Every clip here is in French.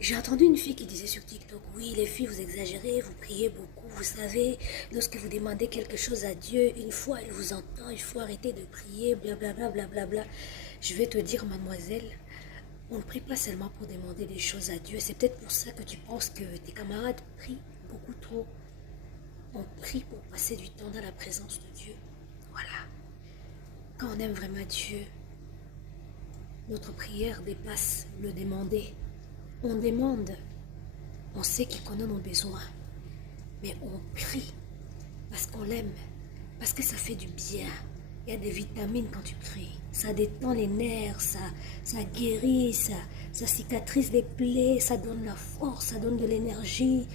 J'ai entendu une fille qui disait sur TikTok, oui, les filles, vous exagérez, vous priez beaucoup, vous savez, lorsque vous demandez quelque chose à Dieu, une fois il vous entend, il faut arrêter de prier, blablabla, blablabla. Je vais te dire, mademoiselle, on ne prie pas seulement pour demander des choses à Dieu, c'est peut-être pour ça que tu penses que tes camarades prient beaucoup trop. On prie pour passer du temps dans la présence de Dieu. Voilà. Quand on aime vraiment Dieu, notre prière dépasse le demander. On demande, on sait qu'il connaît nos besoins, mais on prie parce qu'on l'aime, parce que ça fait du bien. Il y a des vitamines quand tu pries. Ça détend les nerfs, ça guérit, ça cicatrise les plaies, ça donne la force, ça donne de l'énergie,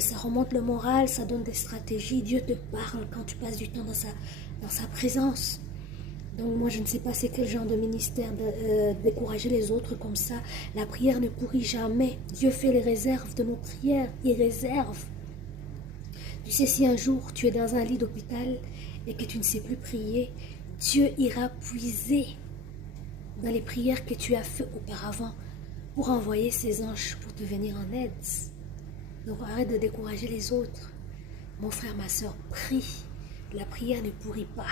ça remonte le moral, ça donne des stratégies. Dieu te parle quand tu passes du temps dans sa présence. Donc moi, je ne sais pas c'est quel genre de ministère décourager les autres comme ça. La prière ne pourrit jamais. Dieu fait les réserves de nos prières. Il réserve. Tu sais, si un jour tu es dans un lit d'hôpital et que tu ne sais plus prier, Dieu ira puiser dans les prières que tu as faites auparavant pour envoyer ses anges pour te venir en aide. Donc arrête de décourager les autres. Mon frère, ma soeur, prie. La prière ne pourrit pas.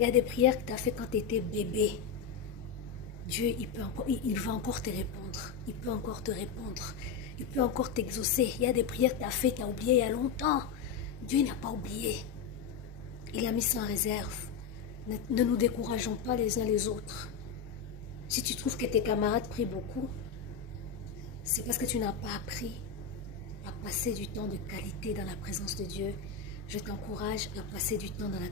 Il y a des prières que tu as faites quand tu étais bébé. Dieu, il va encore te répondre. Il peut encore te répondre. Il peut encore t'exaucer. Il y a des prières que tu as faites, tu as oublié il y a longtemps. Dieu n'a pas oublié. Il a mis ça en réserve. Ne nous décourageons pas les uns les autres. Si tu trouves que tes camarades prient beaucoup, c'est parce que tu n'as pas appris à passer du temps de qualité dans la présence de Dieu. Je t'encourage à passer du temps dans la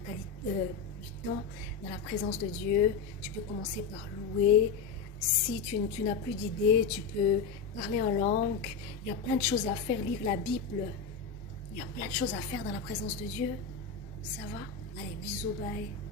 présence de Dieu. Tu peux commencer par louer. Si tu n'as plus d'idées, tu peux parler en langue. Il y a plein de choses à faire, lire la Bible. Il y a plein de choses à faire dans la présence de Dieu. Ça va? Allez, bisous, bye.